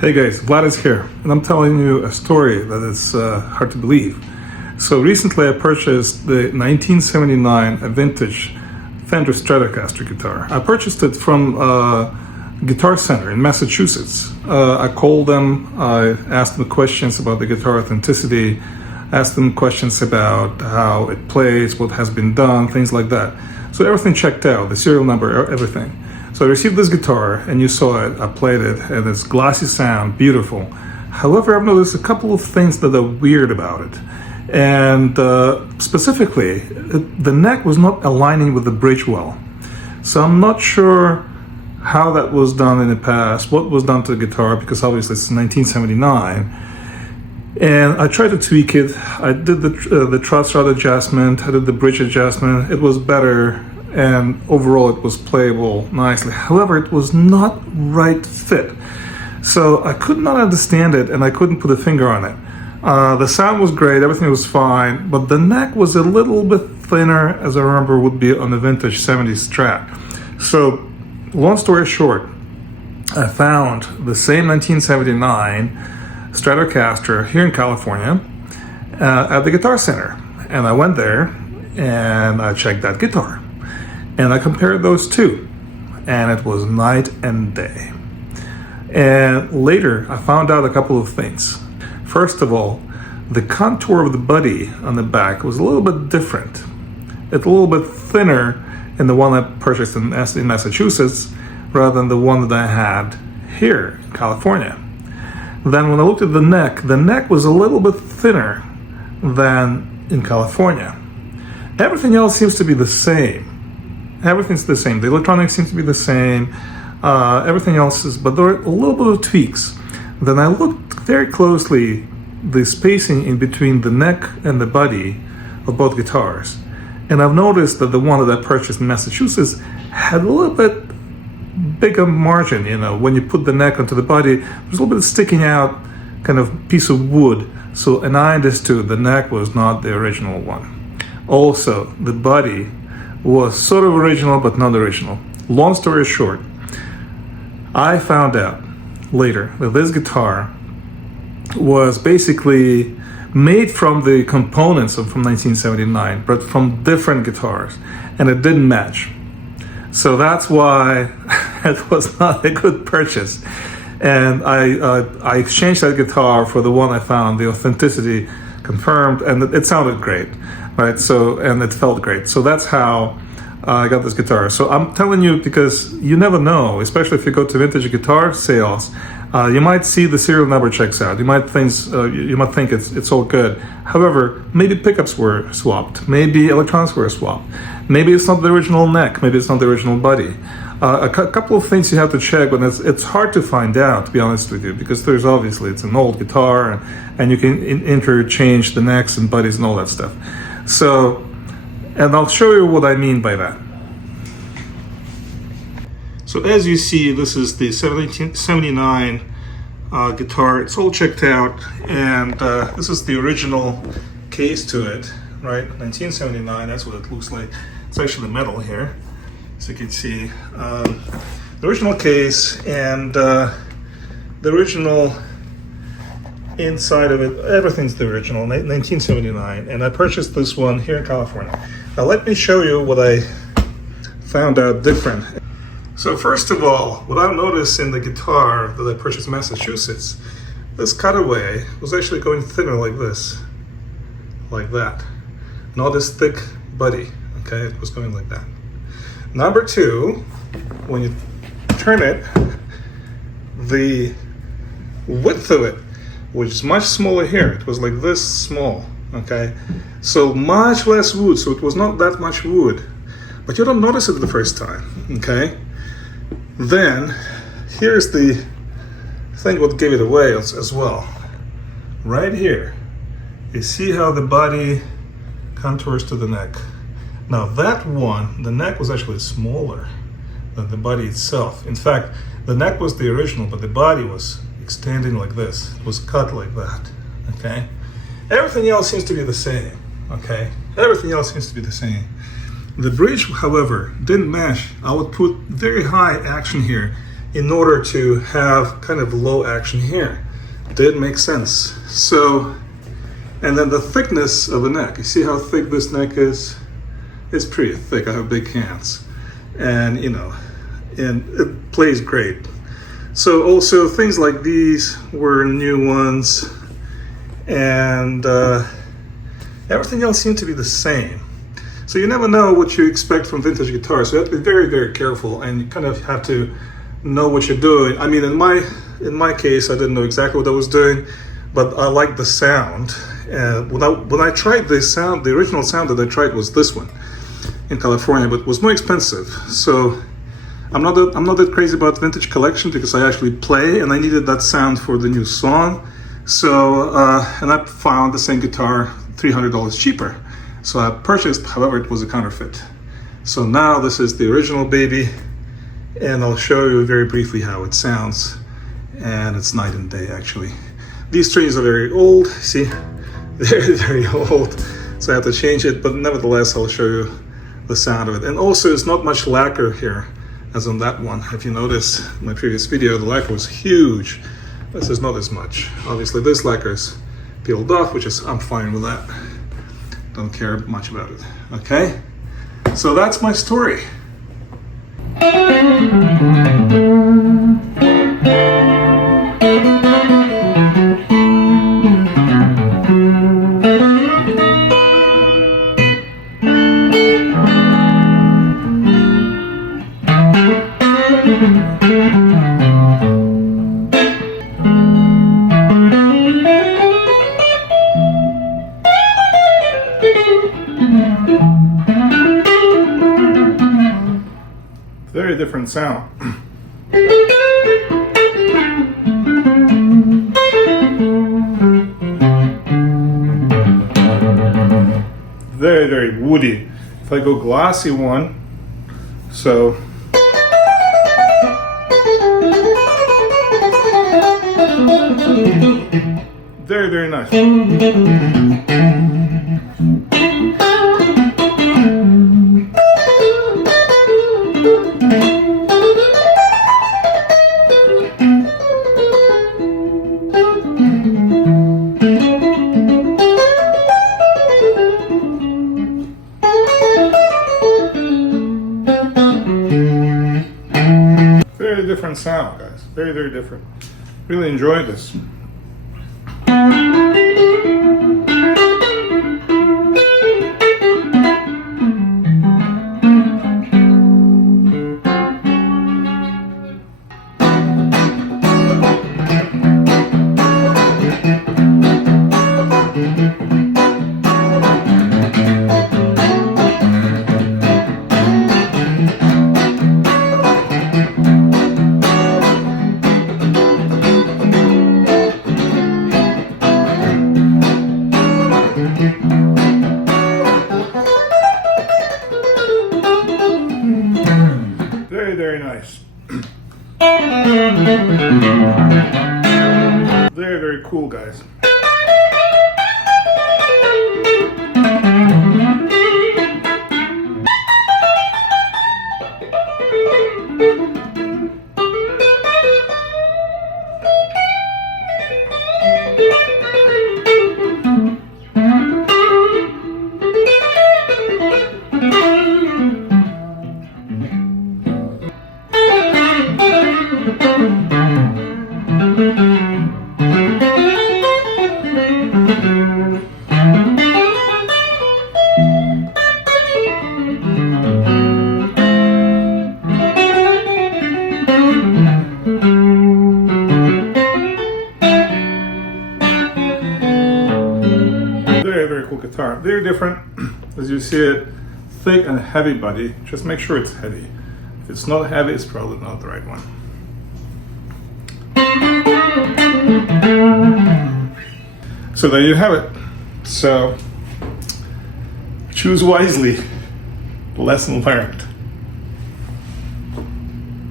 Hey guys, Vlad is here, and I'm telling you a story that is hard to believe. So recently I purchased the 1979 vintage Fender Stratocaster guitar. I purchased it from Guitar Center in Massachusetts. I called them, I asked them questions about the guitar authenticity, asked them questions about how it plays, what has been done, things like that. So everything checked out, the serial number, everything. So I received this guitar, and you saw it, I played it, and it's glassy sound, beautiful. However, I've noticed a couple of things that are weird about it. And specifically, the neck was not aligning with the bridge well. So I'm not sure how that was done in the past, what was done to the guitar, because obviously it's 1979. And I tried to tweak it. I did the truss rod adjustment, I did the bridge adjustment. It was better, and overall it was playable nicely. However, it was not right fit. So I could not understand it, and I couldn't put a finger on it. The sound was great, everything was fine, but the neck was a little bit thinner, as I remember would be on the vintage 70s Strat. So, long story short, I found the same 1979 Stratocaster here in California at the Guitar Center. And I went there and I checked that guitar. And I compared those two, and it was night and day. And later, I found out a couple of things. First of all, the contour of the body on the back was a little bit different. It's a little bit thinner in the one I purchased in Massachusetts rather than the one that I had here in California. Then when I looked at the neck was a little bit thinner than in California. Everything else seems to be the same. Everything's the same. The electronics seems to be the same. Everything else is, but there are a little bit of tweaks. Then I looked very closely the spacing in between the neck and the body of both guitars. And I've noticed that the one that I purchased in Massachusetts had a little bit bigger margin, when you put the neck onto the body, there's a little bit of sticking out kind of piece of wood. So, and I understood the neck was not the original one. Also, the body was sort of original, but not original. Long story short, I found out later that this guitar was basically made from the components from 1979, but from different guitars, and it didn't match. So that's why it was not a good purchase. And I exchanged that guitar for the one I found, the authenticity confirmed, and it sounded great, right? So, and it felt great. So that's how I got this guitar. So I'm telling you because you never know, especially if you go to vintage guitar sales, you might see the serial number checks out. You might think it's all good. However, maybe pickups were swapped. Maybe electronics were swapped. Maybe it's not the original neck. Maybe it's not the original body. A couple of things you have to check, but it's hard to find out, to be honest with you, because there's obviously, it's an old guitar, and you can interchange the necks and bodies and all that stuff. So, and I'll show you what I mean by that. So as you see, this is the 1979 guitar. It's all checked out, and this is the original case to it, right? 1979, that's what it looks like. It's actually metal here, as you can see. The original case and the original inside of it, everything's the original, 1979. And I purchased this one here in California. Now let me show you what I found out different. So first of all, what I've noticed in the guitar that I purchased in Massachusetts, this cutaway was actually going thinner like this, like that. Not this thick body, okay? It was going like that. Number two, when you turn it, the width of it was much smaller here. It was like this small, okay? So much less wood, so it was not that much wood. But you don't notice it the first time, okay? Then, here's the thing what gave it away as well. Right here, you see how the body contours to the neck. Now that one, the neck was actually smaller than the body itself. In fact, the neck was the original, but the body was extending like this. It was cut like that, okay? Everything else seems to be the same, okay? Everything else seems to be the same. The bridge, however, didn't match. I would put very high action here in order to have kind of low action here. Did make sense. So, and then the thickness of the neck. You see how thick this neck is? It's pretty thick. I have big hands, and you know, and it plays great. So also things like these were new ones, and everything else seemed to be the same. So you never know what you expect from vintage guitars. So you have to be very, very careful, and you kind of have to know what you're doing. I mean, in my case, I didn't know exactly what I was doing, but I liked the sound. And when I tried this sound, the original sound that I tried was this one in California, but it was more expensive. So I'm not that crazy about vintage collection because I actually play, and I needed that sound for the new song. So and I found the same guitar $300 cheaper. So I purchased, however, it was a counterfeit. So now this is the original baby, and I'll show you very briefly how it sounds. And it's night and day, actually. These strings are very old, see? Very, very old. So I have to change it, but nevertheless, I'll show you the sound of it. And also, it's not much lacquer here, as on that one. If you notice in my previous video, the lacquer was huge. This is not as much. Obviously, this lacquer is peeled off, which is, I'm fine with that. Don't care much about it, okay? So that's my story. Very different sound. Very, very woody. If I go glassy one, so very, very nice. Very different sound, guys. Very, very different. Really enjoyed this. Very, very nice. Very, very cool, guys. Very cool guitar. Very different, as you see it, thick and heavy body. Just make sure it's heavy. If it's not heavy, it's probably not the right one. So there you have it. So choose wisely. Lesson learned.